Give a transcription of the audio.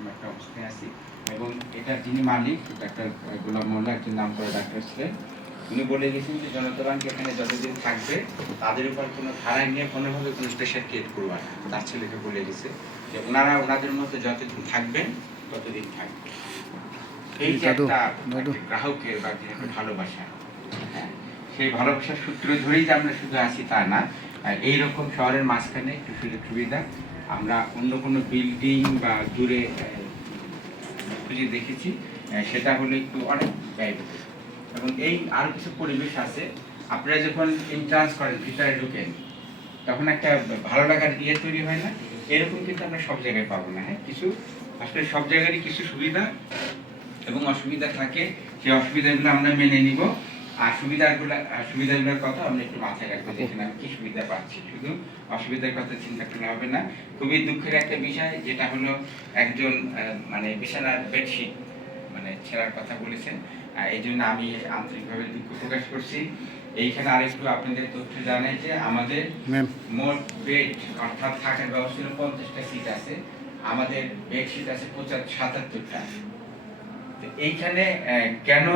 এরকম একটা অবস্থায় আছি। এবং এটার যিনি মালিক ডাক্তার গোলাম মোল্লা একজন নাম করে ডাক্তার ছিলেন উনি বলে গেছেন যে জনতা ব্যাংক এখানে যতদিন থাকবে তাদের উপর কোনো ধারা নিয়ে কোনোভাবে কোনো প্রেশার ক্রিয়েট করবে না। তার ছেলেকে বলে গেছে যে ওনারা ওনাদের মধ্যে যতদিন থাকবেন ততদিন থাকবে। এই যে একটা গ্রাহকের বা ভালোবাসা হ্যাঁ, সেই ভালোবাসার সূত্র ধরেই যে আমরা শুধু আছি তা না আর এইরকম শহরের মাঝখানে একটু সুযোগ সুবিধা। আমরা অন্য কোনো বিল্ডিং বা দূরে খুঁজে দেখেছি সেটা হলো একটু অনেক ব্যয়বহুল। এবং এই আরও কিছু পরিবেশ আছে। আপনারা যখন এন্ট্রান্স করেন, ভিতরে ঢুকেন, তখন একটা ভালো লাগার ইয়ে তৈরি হয় না? এরকম কিন্তু আমরা সব জায়গায় পাবো না হ্যাঁ? কিছু, আসলে সব জায়গারই কিছু সুবিধা এবং অসুবিধা থাকে। সেই অসুবিধাগুলো আমরা মেনে নিব। আর সুবিধাগুলো সুবিধাগুলোর কথা আমরা একটু মাথায় রাখব যে এখানে আমি কি সুবিধা পাচ্ছি? শুধু অসুবিধার কথা চিন্তা করলে হবে না। খুবই দুঃখের একটা বিষয় যেটা হলো একজন মানে বিছানার বেডশিট মানে ছেঁড়ার কথা বলেছেন। এই জন্য আমি আন্তরিকভাবে দুঃখ প্রকাশ করছি। এইখানে আরেকটু আপনাদের তথ্য জানাই যে আমাদের মোট বেড অর্থাৎ থাকার ব্যবস্থা পঞ্চাশটা সিট আছে। আমাদের বেড সিট আছে পঁচাত্তর সাতাত্তরটা। তো এইখানে কেন